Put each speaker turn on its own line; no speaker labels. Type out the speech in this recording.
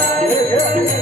Yeah, yeah.